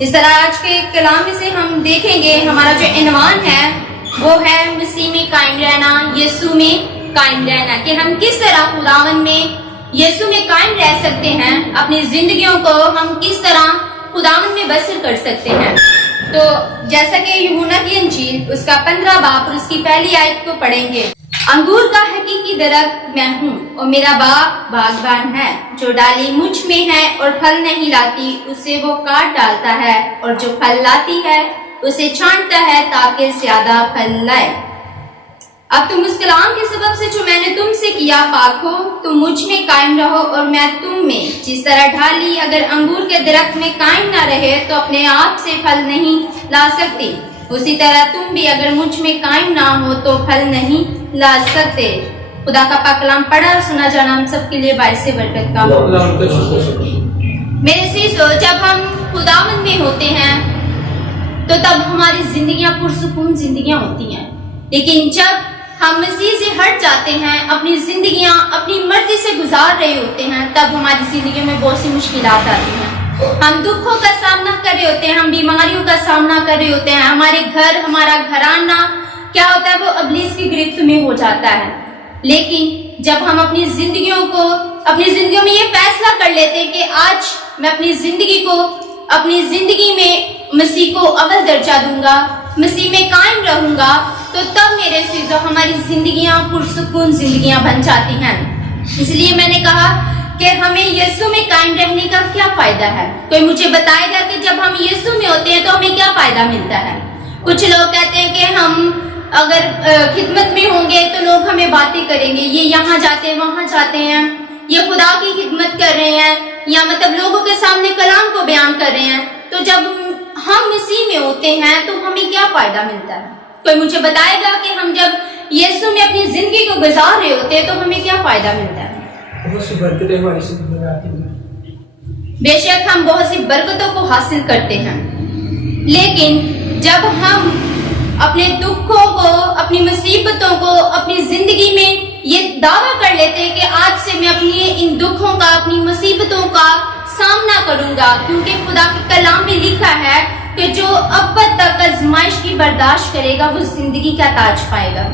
اس طرح آج کے کلام میں سے ہم دیکھیں گے ہمارا جو عنوان ہے وہ ہے مسیح میں قائم رہنا، یسوع میں قائم رہنا، کہ ہم کس طرح خداوند میں یسوع میں قائم رہ سکتے ہیں، اپنی زندگیوں کو ہم کس طرح خداوند میں بسر کر سکتے ہیں۔ تو جیسا کہ یوحنا کی انجیل اس کا 15 باب اور اس کی پہلی آیت کو پڑھیں گے۔ انگور کا حقیقی درخت میں ہوں اور میرا باپ باغبان ہے، جو ڈالی مجھ میں ہے اور پھل نہیں لاتی اسے وہ کاٹ ڈالتا ہے، اور جو پھل لاتی ہے اسے چھانٹتا ہے تاکہ زیادہ پھل لائے۔ اب تم اس کلام کے سبب سے جو میں نے تم سے کیا پاک ہو، تم مجھ میں قائم رہو اور میں تم میں۔ جس طرح ڈالی اگر انگور کے درخت میں قائم نہ رہے تو اپنے آپ سے پھل نہیں لا سکتی، اسی طرح تم بھی اگر مجھ میں قائم نہ ہو تو پھل نہیں لا سکتے۔ خدا کا پاک کلام پڑھا اور سنا جانا ہم سب کے لیے باعث برکت کا ہو۔ میرے عزیزو، جب ہم خداوند میں ہوتے ہیں تو تب ہماری زندگیاں پرسکون زندگیاں ہوتی ہیں، لیکن جب ہم مسیح سے ہٹ جاتے ہیں، اپنی زندگیاں اپنی مرضی سے گزار رہے ہوتے ہیں، تب ہماری زندگیوں میں بہت سی مشکلات آتی ہیں، ہم دکھوں کا سامنا کر رہے ہوتے ہیں، ہم بیماریوں کا سامنا کر رہے ہوتے ہیں، ہمارے گھر ہمارا گھرانہ کیا ہوتا ہے وہ ابلیس کی گرفت میں ہو جاتا ہے۔ لیکن جب ہم اپنی زندگیوں میں یہ فیصلہ کر لیتے ہیں کہ آج میں اپنی زندگی میں مسیح کو اول درجہ دوں گا، مسیح میں قائم رہوں گا، تو تب میرے عزیزو ہماری زندگیاں پرسکون زندگیاں بن جاتی ہیں۔ اس لیے میں نے کہا کہ ہمیں یسوع میں قائم رہنے کا کیا فائدہ ہے؟ کوئی مجھے بتائے گا کہ جب ہم یسوع میں ہوتے ہیں تو ہمیں کیا فائدہ ملتا ہے؟ کچھ لوگ کہتے ہیں کہ ہم اگر خدمت میں ہوں گے تو لوگ ہمیں باتیں کریں گے، یہ یہاں جاتے ہیں وہاں جاتے ہیں، یہ خدا کی خدمت کر رہے ہیں، یا مطلب لوگوں کے سامنے کلام کو بیان کر رہے ہیں۔ تو جب ہم مسیح میں ہوتے ہیں تو ہمیں کیا فائدہ ملتا ہے؟ کوئی مجھے بتائے گا کہ ہم جب یسوع میں اپنی زندگی کو گزار رہے ہوتے ہیں تو ہمیں کیا فائدہ ملتا ہے؟ بہت سی برکتیں ہماری زندگی میں آتی ہیں۔ بے شک ہم بہت سی برکتوں کو حاصل کرتے ہیں، لیکن جب ہم اپنے دکھوں کو، اپنی مصیبتوں کو، اپنی زندگی میں یہ دعویٰ کر لیتے ہیں کہ آج سے میں اپنی ان دکھوں کا، اپنی مصیبتوں کا سامنا کروں گا، کیونکہ خدا کے کلام میں لکھا ہے کہ جو ابد تک آزمائش کی برداشت کرے گا وہ زندگی کا تاج پائے گا۔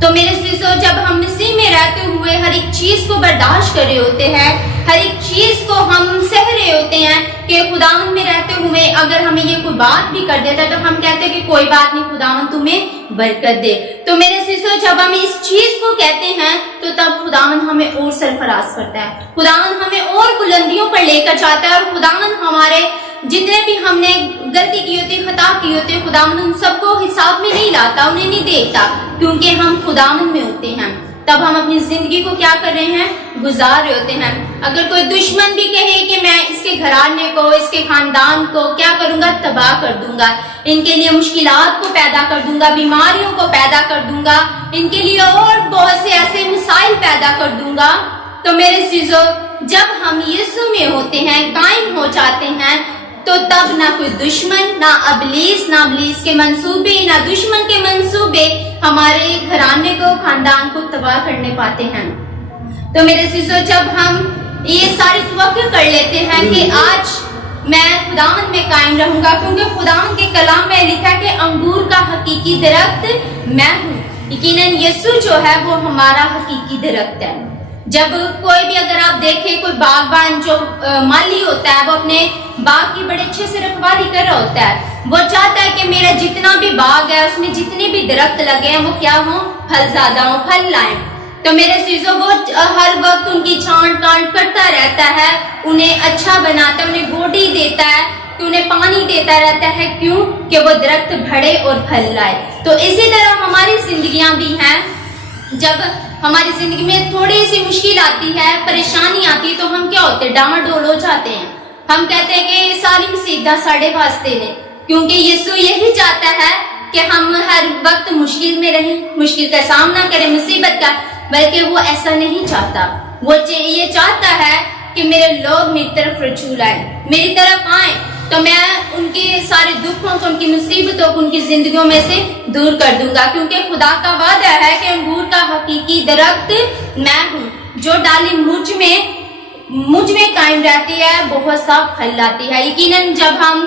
تو میرے عزیزو، جب ہم مسیح میں رہتے ہوئے ہر ایک چیز کو برداشت کر رہے ہوتے ہیں، ہر ایک چیز کو ہم سہ رہے ہوتے ہیں کہ خداوند میں رہتے ہوئے اگر ہمیں یہ کوئی بات بھی کر دیتا ہے تو ہم کہتے ہیں کہ کوئی بات نہیں، خداوند تمہیں برکت دے۔ تو میرے عزیزو، جب ہم اس چیز کو کہتے ہیں تو تب خداوند ہمیں اور سرفراز کرتا ہے، خداوند ہمیں اور بلندیوں پر لے کر جاتا ہے، اور خداوند ہمارے جتنے بھی ہم نے غلطی کی ہوتی، خطا کی ہوتی، خداوند ان سب کو حساب میں نہیں لاتا، انہیں نہیں دیکھتا، کیونکہ ہم خداوند میں ہوتے ہیں۔ تب ہم اپنی زندگی کو کیا کر رہے ہیں؟ گزار رہے ہوتے ہیں۔ اگر کوئی دشمن بھی کہے کہ میں اس کے گھرانے کو، اس کے خاندان کو کیا کروں گا؟ تباہ کر دوں گا، ان کے لیے مشکلات کو پیدا کر دوں گا، بیماریوں کو پیدا کر دوں گا، ان کے لیے اور بہت سے ایسے مسائل پیدا کر دوں گا۔ تو میرے عزیزو، جب ہم یسوع میں ہوتے ہیں، قائم ہو جاتے ہیں، تو تب نہ کوئی دشمن، نہ ابلیس کے منصوبے، نہ دشمن کے منصوبے ہمارے گھرانے کو، خاندان کو تباہ کرنے پاتے ہیں۔ تو میرے عزیزو، جب ہم یہ ساری توقع کر لیتے ہیں کہ آج میں خداوند میں قائم رہوں گا، کیونکہ خداوند کے کلام میں لکھا ہے کہ انگور کا حقیقی درخت میں ہوں، یقیناً یسوع جو ہے وہ ہمارا حقیقی درخت ہے۔ جب کوئی بھی اگر آپ دیکھیں کوئی باغبان جو مالی ہوتا ہے، وہ اپنے باغ کی بڑے اچھے سے رکھوالی کر رہا ہوتا ہے، وہ چاہتا ہے کہ میرا جتنا بھی باغ ہے اس میں جتنے بھی درخت لگے ہیں وہ کیا ہوں؟ پھل زیادہ ہوں، پھل لائیں۔ تو میرے عزیزو، وہ ہر وقت ان کی چھانٹ کانٹ کرتا رہتا ہے، انہیں اچھا بناتا ہے، انہیں گوڈی دیتا ہے، کہ انہیں پانی دیتا رہتا ہے، کیوں؟ کہ وہ درخت بڑھے اور پھل لائے۔ تو اسی طرح ہماری زندگیاں بھی ہیں، جب ہماری زندگی میں تھوڑی سی مشکل آتی ہے، پریشانی آتی ہے، تو ہم کیا ہوتے ہیں؟ ڈاواڈول ہو جاتے ہیں، ہم کہتے ہیں کہ ساری مصیبت ساڑے واسطے نے، کیونکہ یسوع یہی چاہتا ہے کہ ہم ہر وقت مشکل میں رہیں، مشکل کا سامنا کریں، مصیبت کا، بلکہ وہ ایسا نہیں چاہتا۔ وہ یہ چاہتا ہے کہ میرے لوگ میری طرف رجوع لائیں، میری طرف آئیں، تو میں ان کے سارے دکھوں کو، ان کی مصیبتوں کو ان کی زندگیوں میں سے دور کر دوں گا، کیونکہ خدا کا وعدہ ہے کہ انگور کا حقیقی درخت میں ہوں، جو ڈالی مجھ میں قائم رہتی ہے بہت سا پھل لاتی ہے۔ یقیناً جب ہم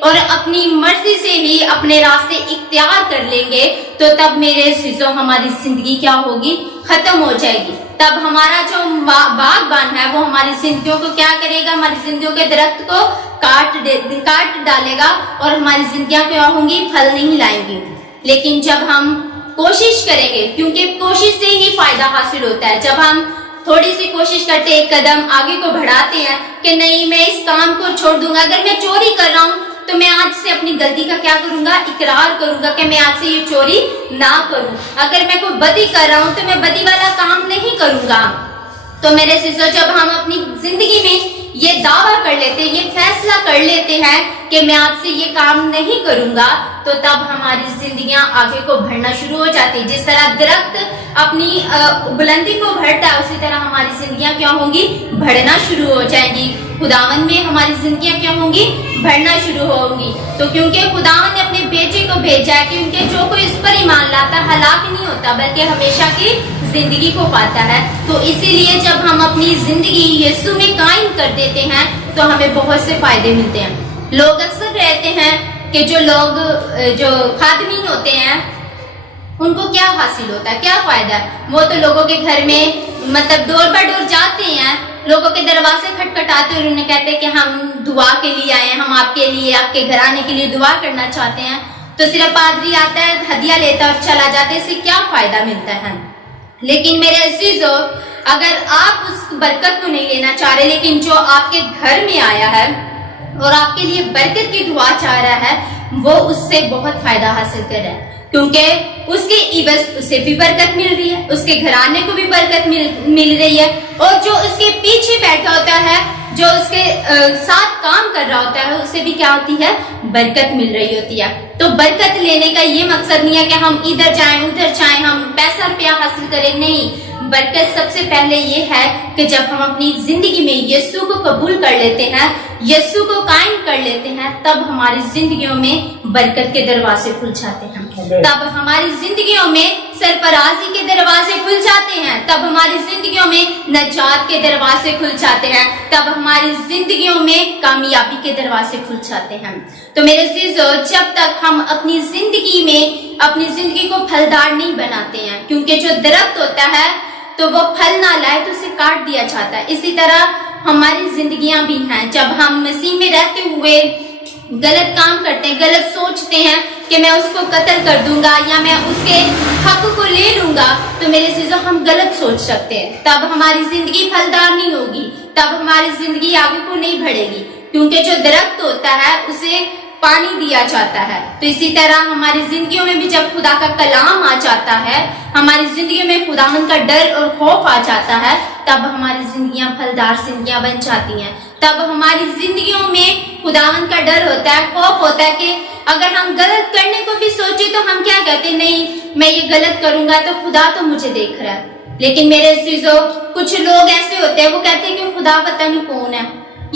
اور اپنی مرضی سے ہی اپنے راستے اختیار کر لیں گے, تو تب میرے عزیزوں ہماری زندگی کیا ہوگی؟ ختم ہو جائے گی. تب ہمارا جو باغبان ہے وہ ہماری زندگیوں کو کیا کرے گا؟ ہماری زندگیوں کے درخت کو کاٹ ڈالے گا اور ہماری زندگیاں کیا ہوں گی؟ پھل نہیں لائیں گی. لیکن جب ہم کوشش کریں گے, کیونکہ کوشش سے ہی فائدہ حاصل ہوتا ہے, جب ہم تھوڑی سی کوشش کرتے, ایک قدم آگے کو بڑھاتے ہیں کہ نہیں میں اس کام کو چھوڑ دوں گا, اگر میں چوری کر رہا ہوں تو میں آج سے اپنی غلطی کا کیا کروں گا؟ اقرار کروں گا کہ میں آج سے یہ چوری نہ کروں. اگر میں کوئی بدی کر رہا ہوں تو میں بدی والا کام نہیں کروں گا. تو میرے عزیزو, جب ہم اپنی زندگی میں یہ دعویٰ کر لیتے, یہ فیصلہ کر لیتے ہیں کہ میں آج سے یہ کام نہیں کروں گا, تو تب ہماری زندگیاں آگے کو بڑھنا شروع ہو جاتی. جس طرح درخت اپنی بلندی کو بڑھتا ہے, اسی طرح ہماری زندگیاں کیا ہوں گی؟ بڑھنا شروع ہو جائیں گی. خداوند میں ہماری زندگیاں کیا ہوں گی؟ بڑھنا شروع ہوں گی. تو کیونکہ خداوند نے اپنے بیٹے کو بھیجا ہے, کیونکہ جو کوئی اس پر ایمان لاتا ہے ہلاک نہیں ہوتا بلکہ ہمیشہ کی زندگی کو پاتا ہے. تو اسی لیے جب ہم اپنی زندگی یسوع میں قائم کر دیتے ہیں تو ہمیں بہت سے فائدے ملتے ہیں. لوگ اکثر رہتے ہیں کہ جو خادمین ہوتے ہیں ان کو کیا حاصل ہوتا ہے, کیا فائدہ ہے؟ وہ تو لوگوں کے گھر میں مطلب ڈور بائی ڈور جاتے ہیں, لوگوں کے دروازے کھٹکھٹاتے اور انہیں کہتے ہیں کہ ہم دعا کے لیے آئے ہیں, ہم آپ کے لیے, آپ کے گھر آنے کے لیے دعا کرنا چاہتے ہیں. تو صرف پادری آتا ہے, ہدیہ لیتا ہے اور چلا جاتا ہے, اس سے کیا فائدہ ملتا ہے؟ لیکن میرے عزیزو, اگر آپ اس برکت کو نہیں لینا چاہ رہے, لیکن جو آپ کے گھر میں آیا ہے اور آپ کے لیے برکت کی دعا چاہ رہا ہے, وہ اس سے بہت فائدہ حاصل کر رہا ہے, کیونکہ اس کے عوض اسے بھی برکت مل رہی ہے, اس کے گھرانے کو بھی برکت مل رہی ہے, اور جو اس کے پیچھے بیٹھا ہوتا ہے, جو اس کے ساتھ کام کر رہا ہوتا ہے, اسے بھی کیا ہوتی ہے؟ برکت مل رہی ہوتی ہے. تو برکت لینے کا یہ مقصد نہیں ہے کہ ہم ادھر جائیں ادھر جائیں, ہم پیسہ روپیہ حاصل کریں, نہیں. برکت سب سے پہلے یہ ہے کہ جب ہم اپنی زندگی میں یسوع کو قبول کر لیتے ہیں, یسوع کو قائم کر لیتے ہیں, تب ہماری زندگیوں میں برکت کے دروازے کھل جاتے ہیں. تب ہماری زندگیوں میں سرفرازی کے دروازے کھل جاتے ہیں, تب ہماری زندگیوں میں نجات کے دروازے کھل جاتے ہیں, تب ہماری زندگیوں میں کامیابی کے دروازے کھل جاتے ہیں. تو میرے عزیزو, جب تک ہم اپنی زندگی کو پھلدار نہیں بناتے ہیں, کیونکہ جو درخت ہوتا ہے تو وہ پھل نہ لائے تو اسے کاٹ دیا جاتا ہے, اسی طرح ہماری زندگیاں بھی ہیں. جب ہم مسیح میں رہتے ہوئے غلط کام کرتے ہیں, غلط سوچتے ہیں کہ میں اس کو قتل کر دوں گا یا میں اس کے حق کو لے لوں گا, تو میرے عزیزو ہم غلط سوچ سکتے ہیں. تب ہماری زندگی پھلدار نہیں ہوگی, تب ہماری زندگی آگے کو نہیں بڑھے گی, کیونکہ جو درخت ہوتا ہے اسے پانی دیا جاتا ہے. تو اسی طرح ہماری زندگیوں میں بھی جب خدا کا کلام آ جاتا ہے, ہماری زندگیوں میں خداوند کا ڈر اور خوف آ جاتا ہے, تب ہماری زندگیاں پھلدار زندگیاں بن جاتی ہیں. تب ہماری زندگیوں میں خداوند کا ڈر ہوتا ہے, خوف ہوتا ہے کہ اگر ہم غلط کرنے کو بھی سوچے تو ہم کیا کہتے ہیں, نہیں میں یہ غلط کروں گا تو خدا تو مجھے دیکھ رہا ہے. لیکن میرے عزیزو, کچھ لوگ ایسے ہوتے ہیں وہ کہتے ہیں کہ خدا پتہ نہیں کون ہے,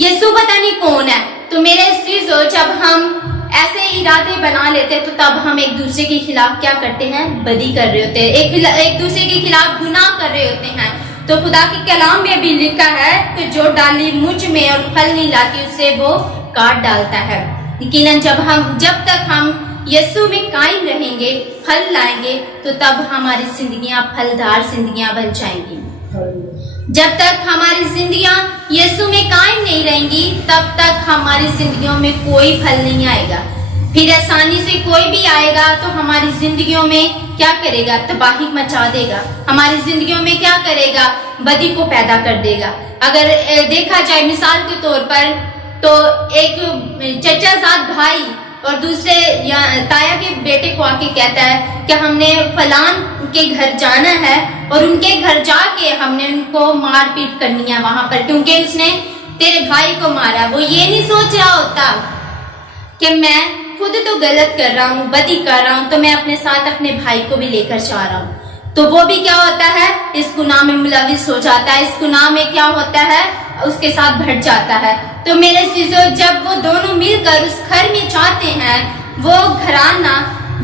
یسوع پتہ نہیں کون ہے. تو میرے عزیزو, جب ہم ایسے ارادے بنا لیتے تو تب ہم ایک دوسرے کے خلاف کیا کرتے ہیں؟ بدی کر رہے ہوتے ہیں, ایک دوسرے کے خلاف گناہ کر رہے ہوتے ہیں. تو خدا کے کلام میں بھی لکھا ہے کہ جو ڈالی مجھ میں اور پھل نہیں لاتی اسے وہ کاٹ ڈالتا ہے. یقیناً جب تک ہم یسوع میں قائم رہیں گے, پھل لائیں گے, تو تب ہماری زندگیاں پھلدار زندگیاں بن جائیں گی. جب تک ہماری زندگیاں یسوع میں قائم نہیں رہیں گی, تب تک ہماری زندگیوں میں کوئی پھل نہیں آئے گا. پھر آسانی سے کوئی بھی آئے گا تو ہماری زندگیوں میں کیا کرے گا؟ تباہی مچا دے گا. ہماری زندگیوں میں کیا کرے گا؟ بدی کو پیدا کر دے گا. اگر دیکھا جائے مثال کے طور پر, تو ایک چچا زاد بھائی اور دوسرے تایا کے بیٹے کو آ کے کہتا ہے کہ ہم نے فلان کے گھر جانا ہے اور ان کے گھر جا کے ہم نے ان کو مار پیٹ کرنی ہے وہاں پر, کیونکہ اس نے تیرے بھائی کو مارا. وہ یہ نہیں سوچ رہا ہوتا کہ میں خود تو غلط کر رہا ہوں, بدی کر رہا ہوں, تو میں اپنے ساتھ اپنے بھائی کو بھی لے کر جا رہا ہوں. تو وہ بھی کیا ہوتا ہے؟ اس گناہ میں ملوث ہو جاتا ہے, اس گناہ میں کیا ہوتا ہے؟ اس کے ساتھ بھٹ جاتا ہے. تو میرے عزیزو, جب وہ دونوں مل کر اس گھر میں جاتے ہیں, وہ گھرانہ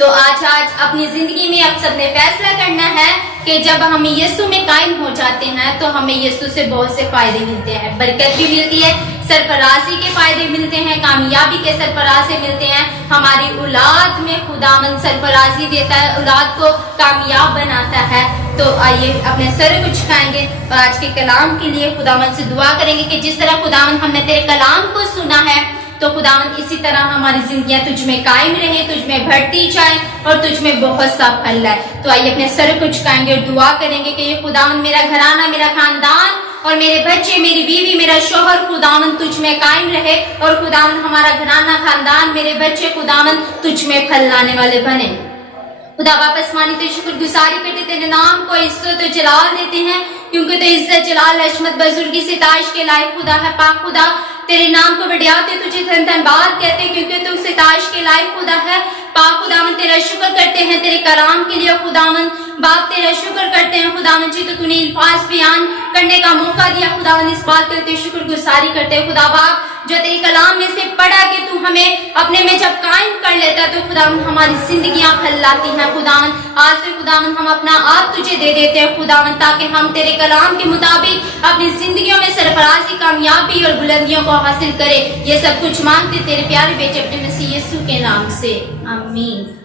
تو آج اپنی زندگی میں اب سب نے فیصلہ کرنا ہے کہ جب ہم یسوع میں قائم ہو جاتے ہیں تو ہمیں یسوع سے بہت سے فائدے ملتے ہیں، برکت بھی ملتی ہے، سرفرازی کے فائدے ملتے ہیں، کامیابی کے سرفرازی ملتے ہیں، ہماری اولاد میں خداوند سرفرازی دیتا ہے، اولاد کو کامیاب بناتا ہے۔ تو آئیے اپنے سر کو جھکائیں گے اور آج کے کلام کے لیے خداوند سے دعا کریں گے کہ جس طرح خداوند ہم نے تیرے کلام کو سنا ہے تو خداوند اسی طرح ہماری زندگیاں تجھ میں قائم رہیں، تجھ میں بڑھتی جائیں اور تجھ میں بہت سا پھل لائے۔ تو آئیے اپنے سر کو جھکائیں گے اور دعا کریں گے کہ یہ خداوند میرا گھرانہ، میرا خاندان اور میرے بچے، میری بیوی، میرا شوہر خداوند تجھ میں قائم رہے، اور خداوند ہمارا گھرانہ، خاندان، میرے بچے خداوند تجھ میں پھل لانے والے بنے۔ خدا باپ آسمانی تو شکر گزاری کرتے تیرے نام کو عزت و جلال دیتے ہیں، کیونکہ تو عزت، جلال، عظمت، بزرگی، ستائش کے لائق خدا ہے۔ پاک خدا تیرے نام کو بڑھاتے، تجھے دھن باد کہتے ہیں کیونکہ تو ستائش کے لائق خدا ہے۔ پاک خداوند تیرا شکر کرتے ہیں تیرے کلام کے لیے، خداوند باپ تیرا شکر کرتے ہیں خداوند جی، تو نے الفاظ بیان کرنے کا موقع دیا خداوند، اس بات کے شکر گزاری کرتے ہیں خدا باپ جو تیرے کلام میں سے پڑھا کہ تو ہمیں اپنے میں جب قائم کر لیتا ہے تو خداوند ہماری زندگیاں پھل لاتی ہیں۔ خداوند آج سے خداوند ہم اپنا آپ تجھے دے دیتے ہیں خداوند، تاکہ ہم تیرے کلام کے مطابق اپنی زندگیوں میں سرفرازی، کامیابی اور بلندیوں کو حاصل کرے۔ یہ سب کچھ مانگتے تیرے پیارے بیٹے اپنے مسیح یسوع کے نام سے، آمین۔